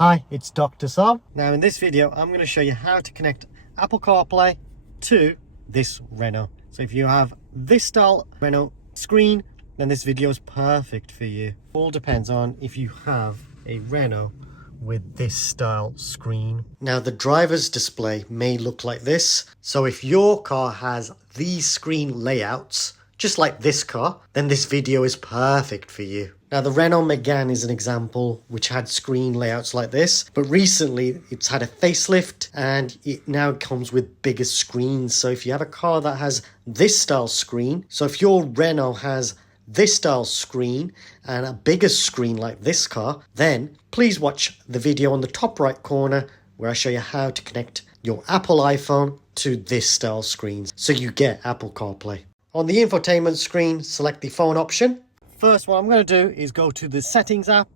Hi, it's Dr. Sam. Now in this video, I'm going to show you how to connect Apple CarPlay to this Renault. So if you have this style Renault screen, then this video is perfect for you. All depends on if you have a Renault with this style screen. Now the driver's display may look like this. So if your car has these screen layouts, just like this car, then this video is perfect for you. Now the Renault Megane is an example which had screen layouts like this, but recently it's had a facelift and it now comes with bigger screens. So if you have a car that has this style screen, so if your Renault has this style screen and a bigger screen like this car, then please watch the video on the top right corner where I show you how to connect your Apple iPhone to this style screens so you get Apple CarPlay. On the infotainment screen, select the phone option. First, what I'm going to do is go to the settings app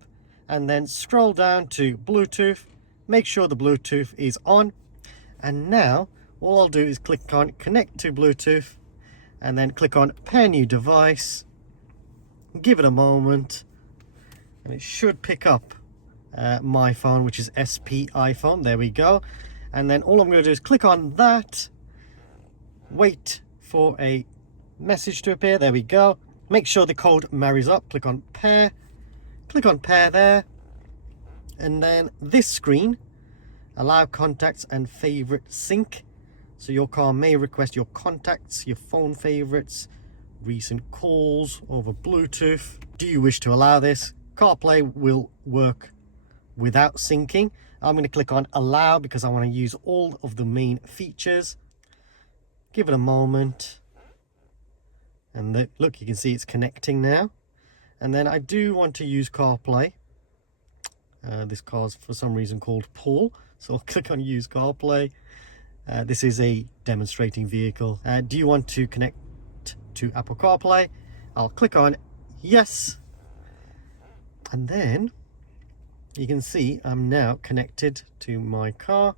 and then scroll down to Bluetooth. Make sure the Bluetooth is on. And now all I'll do is click on connect to Bluetooth and then click on pair new device. Give it a moment and it should pick up my phone, which is SP iPhone. There we go. And then all I'm going to do is click on that. Wait for a message to appear. There we go. Make sure the code marries up. Click on pair there, and then this screen, allow contacts and favorite sync. So your car may request your contacts, your phone favorites, recent calls over Bluetooth. Do you wish to allow this? CarPlay will work without syncing. I'm going to click on allow because I want to use all of the main features. Give it a moment. And look, you can see it's connecting now. And then I do want to use CarPlay. This car's for some reason called Paul. So I'll click on use CarPlay. This is a demonstrating vehicle. Do you want to connect to Apple CarPlay? I'll click on yes. And then you can see I'm now connected to my car.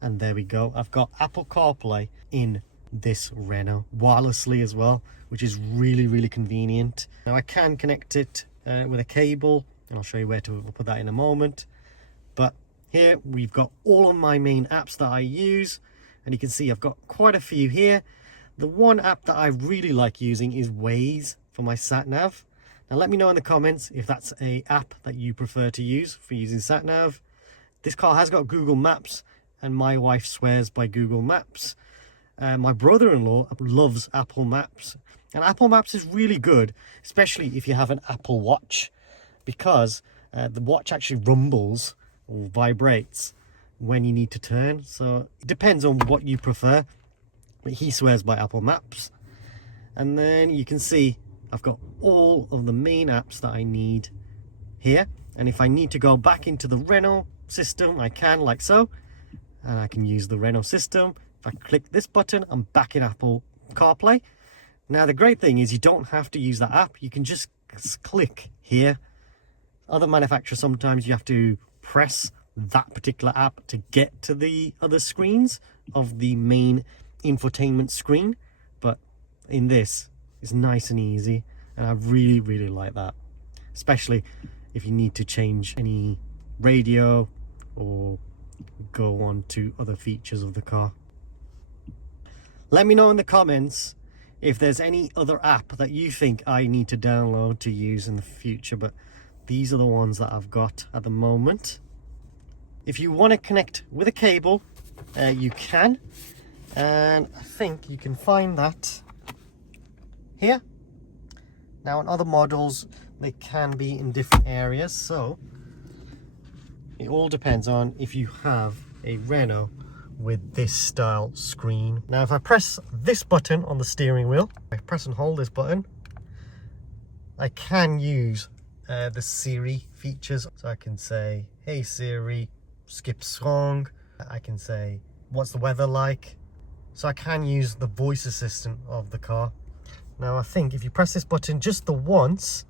And there we go. I've got Apple CarPlay in this Renault wirelessly as well, which is really convenient. Now I can connect it with a cable, and I'll show you where to put that in a moment. But here we've got all of my main apps that I use, and you can see I've got quite a few here. The one app that I really like using is Waze for my sat nav. Now let me know in the comments if that's a app that you prefer to use for using sat nav. This car has got Google Maps, and my wife swears by Google Maps. My brother-in-law loves Apple Maps, and Apple Maps is really good, especially if you have an Apple Watch, because the watch actually rumbles or vibrates when you need to turn. So it depends on what you prefer, but he swears by Apple Maps. And then you can see I've got all of the main apps that I need here, and if I need to go back into the Renault system, I can, like so, and I can use the Renault system. If I click this button, I'm back in Apple CarPlay. Now the great thing is you don't have to use that app. You can just click here. Other manufacturers, sometimes you have to press that particular app to get to the other screens of the main infotainment screen. But in this, it's nice and easy. And I really like that. Especially if you need to change any radio or go on to other features of the car. Let me know in the comments if there's any other app that you think I need to download to use in the future, but these are the ones that I've got at the moment. If you want to connect with a cable, you can, and I think you can find that here. Now on other models, they can be in different areas, so it all depends on if you have a Renault with this style screen. Now if I press this button on the steering wheel, I press and hold this button, I can use the Siri features. So I can say, hey Siri, skip song. I can say, what's the weather like? So I can use the voice assistant of the car. Now I think if you press this button just the once,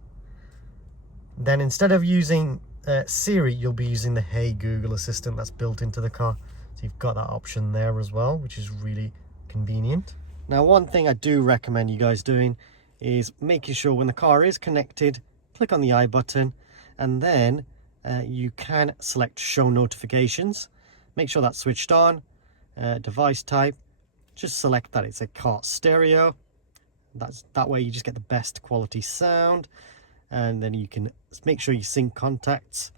then instead of using Siri, you'll be using the Hey Google assistant that's built into the car. So you've got that option there as well, which is really convenient. Now one thing I do recommend you guys doing is making sure when the car is connected, click on the I button and then you can select show notifications. Make sure that's switched on. Device type, just select that it's a car stereo. That way you just get the best quality sound, and then you can make sure you sync contacts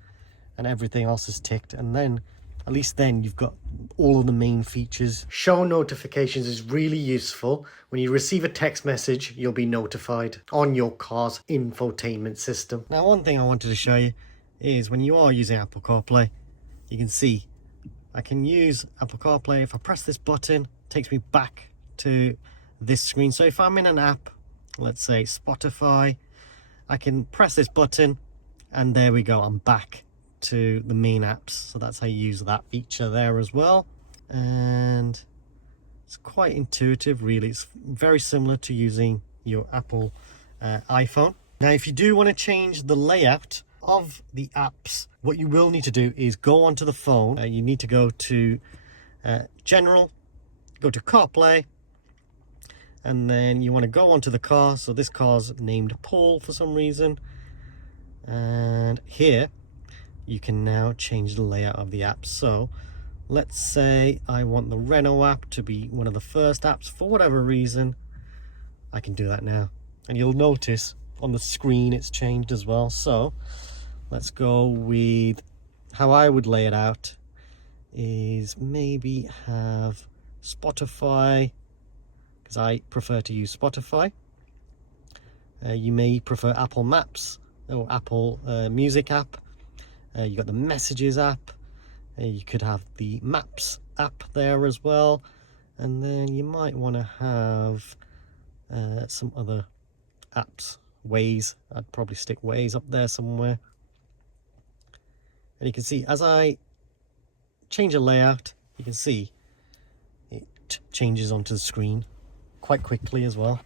and everything else is ticked, and then at least then you've got all of the main features. Show notifications is really useful. When you receive a text message, you'll be notified on your car's infotainment system. Now, one thing I wanted to show you is when you are using Apple CarPlay, you can see I can use Apple CarPlay. If I press this button, it takes me back to this screen. So if I'm in an app, let's say Spotify, I can press this button and there we go, I'm back to the main apps. So that's how you use that feature there as well. And it's quite intuitive, really. It's very similar to using your Apple iPhone. Now, if you do want to change the layout of the apps, what you will need to do is go onto the phone. You need to go to General, go to CarPlay, and then you want to go onto the car. So this car's named Paul for some reason. And here you can now change the layout of the apps. So let's say I want the Renault app to be one of the first apps for whatever reason. I can do that now. And you'll notice on the screen it's changed as well. So let's go with how I would lay it out is maybe have Spotify, because I prefer to use Spotify. You may prefer Apple Maps or Apple Music app. You got the Messages app. You could have the Maps app there as well. And then you might want to have some other apps. Waze, I'd probably stick Waze up there somewhere. And you can see as I change a layout, you can see it changes onto the screen quite quickly as well.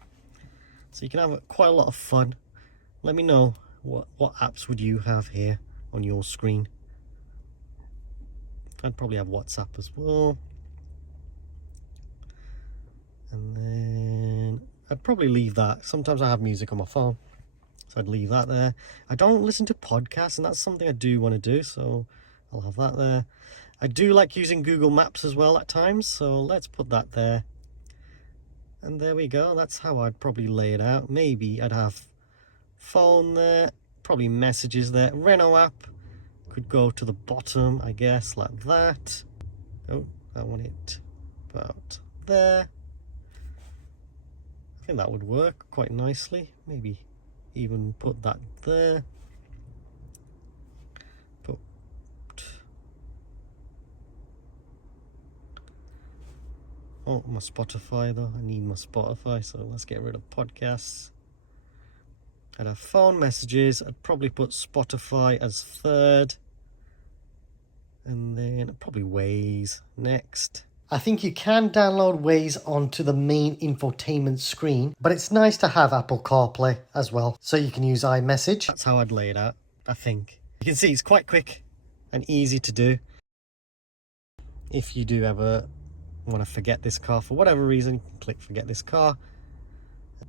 So you can have quite a lot of fun. Let me know what apps would you have here on your screen. I'd probably have WhatsApp as well. And then I'd probably leave that. Sometimes I have music on my phone, so I'd leave that there. I don't listen to podcasts, and that's something I do want to do, so I'll have that there. I do like using Google Maps as well at times, so let's put that there. And there we go. That's how I'd probably lay it out. Maybe I'd have phone there, probably Messages there. Renault app could go to the bottom, I guess, like that. Oh, I want it about there. I think that would work quite nicely. Maybe even put that there. Oh, my Spotify though. I need my Spotify, so let's get rid of podcasts. I'd have phone, Messages. I'd probably put Spotify as third. And then probably Waze next. I think you can download Waze onto the main infotainment screen, but it's nice to have Apple CarPlay as well, so you can use iMessage. That's how I'd lay it out, I think. You can see it's quite quick and easy to do. If you do ever want to forget this car for whatever reason, click forget this car,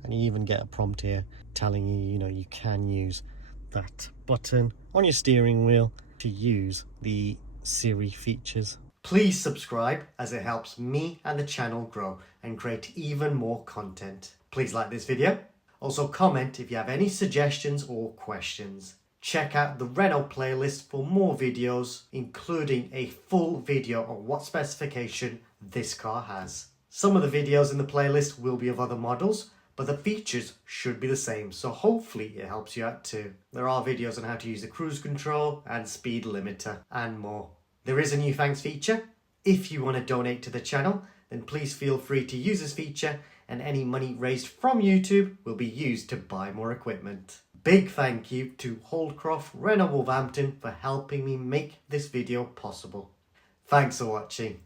and you even get a prompt here telling you, you can use that button on your steering wheel to use the Siri features. Please subscribe, as it helps me and the channel grow and create even more content. Please like this video. Also comment if you have any suggestions or questions. Check out the Renault playlist for more videos, including a full video on what specification this car has. Some of the videos in the playlist will be of other models, but the features should be the same, so hopefully it helps you out too. There are videos on how to use the cruise control and speed limiter and more. There is a new thanks feature. If you want to donate to the channel, then please feel free to use this feature, and any money raised from YouTube will be used to buy more equipment. Big thank you to Holdcroft Renault Wolverhampton for helping me make this video possible. Thanks for watching.